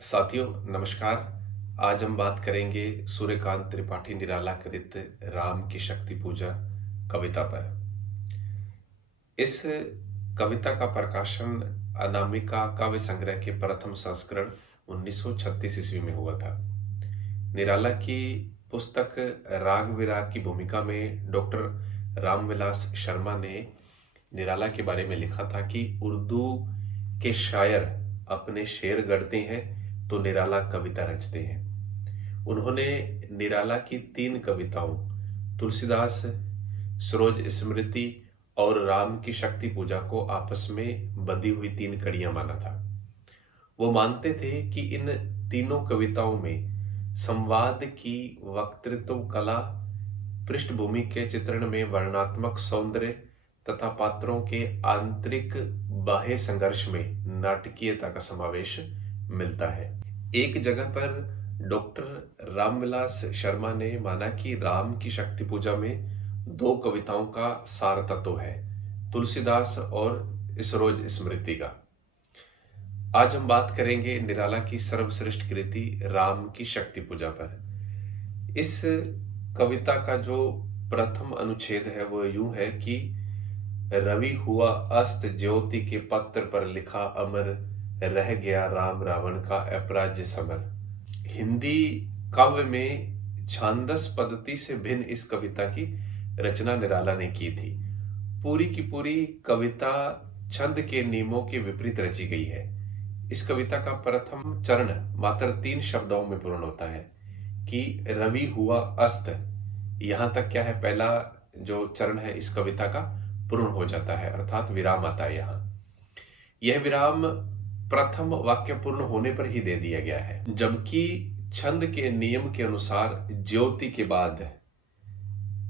साथियों नमस्कार। आज हम बात करेंगे सूर्यकांत त्रिपाठी निराला कृत राम की शक्ति पूजा कविता पर। इस कविता का प्रकाशन अनामिका काव्य संग्रह के प्रथम संस्करण 1936 ईस्वी में हुआ था। निराला की पुस्तक राग विराग की भूमिका में डॉक्टर रामविलास शर्मा ने निराला के बारे में लिखा था कि उर्दू के शायर अपने शेर गढ़ते हैं तो निराला कविता रचते हैं। उन्होंने निराला की 3 कविताओं तुलसीदास, सरोज स्मृति और राम की शक्ति पूजा को आपस में बंधी हुई 3 कड़ियां माना था। वो मानते थे कि इन तीनों कविताओं में संवाद की वक्तृत्व कला, पृष्ठभूमि के चित्रण में वर्णनात्मक सौंदर्य तथा पात्रों के आंतरिक बाह्य संघर्ष में नाटकीयता का समावेश मिलता है। एक जगह पर डॉक्टर रामविलास शर्मा ने माना कि राम की शक्ति पूजा में 2 कविताओं का सार तत्व है, तुलसीदास और सरोज स्मृति का। आज हम बात करेंगे निराला की सर्वश्रेष्ठ कृति राम की शक्ति पूजा पर। इस कविता का जो प्रथम अनुच्छेद है वो यूं है कि रवि हुआ अस्त ज्योति के पत्र पर लिखा अमर, रह गया राम रावण का अपराज्य समर। हिंदी काव्य में छांदस पद्धति से भिन्न इस कविता की रचना निराला ने की थी। पूरी की पूरी कविता छंद के नियमों के विपरीत रची गई है। इस कविता का प्रथम चरण मात्र 3 शब्दों में पूर्ण होता है कि रवि हुआ अस्त। यहां तक क्या है, पहला जो चरण है इस कविता का पूर्ण हो जाता है, अर्थात विराम आता है। यह विराम प्रथम वाक्य पूर्ण होने पर ही दे दिया गया है, जबकि छंद के नियम के अनुसार ज्योति के बाद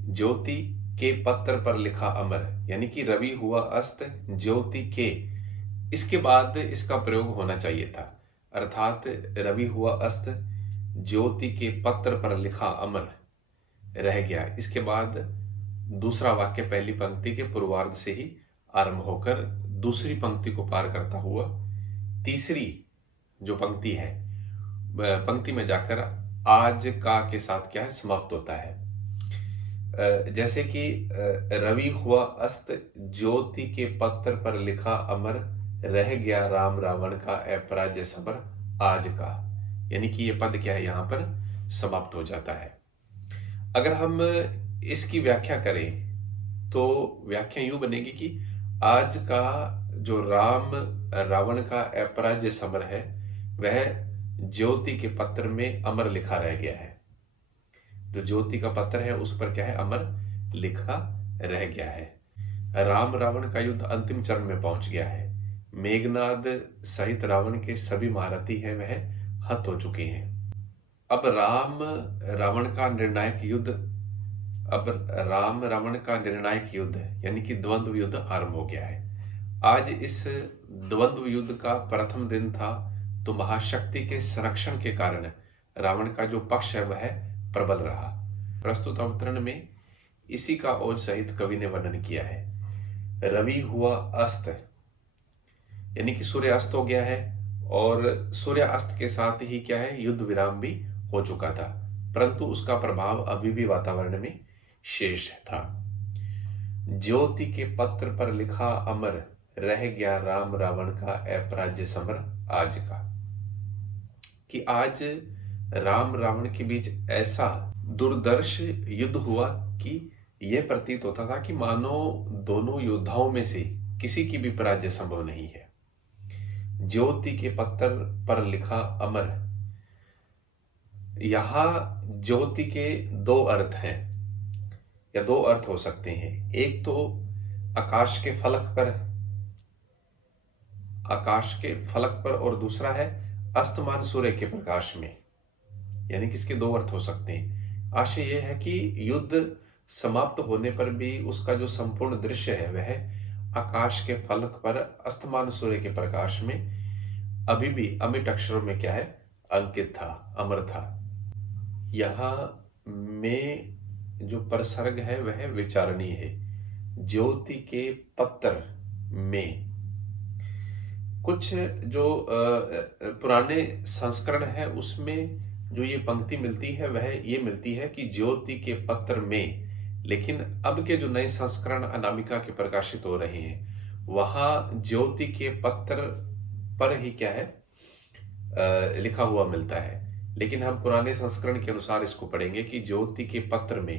ज्योति के पत्र पर लिखा अमर, यानी कि रवि हुआ अस्त ज्योति के, इसके बाद इसका प्रयोग होना चाहिए था, अर्थात रवि हुआ अस्त ज्योति के पत्र पर लिखा अमर, रह गया। इसके बाद दूसरा वाक्य पहली पंक्ति के पूर्वार्ध से ही आरंभ होकर दूसरी पंक्ति को पार करता हुआ तीसरी जो पंक्ति है पंक्ति में जाकर आज का के साथ क्या है समाप्त होता है। जैसे कि रवि हुआ अस्त ज्योति के पत्र पर लिखा अमर, रह गया राम रावण का अपराज्य समर आज का, यानी कि ये पद क्या है यहां पर समाप्त हो जाता है। अगर हम इसकी व्याख्या करें तो व्याख्या यूं बनेगी कि आज का जो राम रावण का अपराज्य समर है वह ज्योति के पत्र में अमर लिखा रह गया है। जो ज्योति का पत्र है उस पर क्या है, अमर लिखा रह गया है। राम रावण का युद्ध अंतिम चरण में पहुंच गया है। मेघनाद सहित रावण के सभी महारथी हैं वह हत हो चुके हैं। अब राम रावण का निर्णायक युद्ध यानी कि द्वंद्व युद्ध आरंभ हो गया है। आज इस द्वंद्व युद्ध का प्रथम दिन था, तो महाशक्ति के संरक्षण के कारण रावण का जो पक्ष है वह प्रबल रहा। प्रस्तुत अवतरण में इसी का ओज सहित कवि ने वर्णन किया है। रवि हुआ अस्त, यानी कि सूर्य अस्त हो गया है, और सूर्य अस्त के साथ ही क्या है, युद्ध विराम भी हो चुका था, परंतु उसका प्रभाव अभी भी वातावरण में शेष था। ज्योति के पत्र पर लिखा अमर, रह गया राम रावण का अपराज्य समर आज का, कि आज राम रावण के बीच ऐसा दुर्दर्श युद्ध हुआ कि यह प्रतीत होता था कि मानो दोनों योद्धाओं में से किसी की भी पराजय संभव नहीं है। ज्योति के पत्र पर लिखा अमर, यहां ज्योति के 2 अर्थ हैं या 2 अर्थ हो सकते हैं। एक तो आकाश के फलक पर और दूसरा है अस्तमान सूर्य के प्रकाश में, यानी कि इसके 2 अर्थ हो सकते हैं। आशय यह है कि युद्ध समाप्त होने पर भी उसका जो संपूर्ण दृश्य है वह आकाश के फलक पर अस्तमान सूर्य के प्रकाश में अभी भी अमिट अक्षरों में क्या है, अंकित था, अमर था। यहां में जो परसर्ग है वह विचारणीय है। ज्योति के पत्र में, कुछ जो पुराने संस्करण है उसमें जो ये पंक्ति मिलती है वह ये मिलती है कि ज्योति के पत्र में। लेकिन अब के जो नए संस्करण अनामिका के प्रकाशित हो रहे हैं वहां ज्योति के पत्र पर ही क्या है लिखा हुआ मिलता है। लेकिन हम पुराने संस्करण के अनुसार इसको पढ़ेंगे कि ज्योति के पत्र में।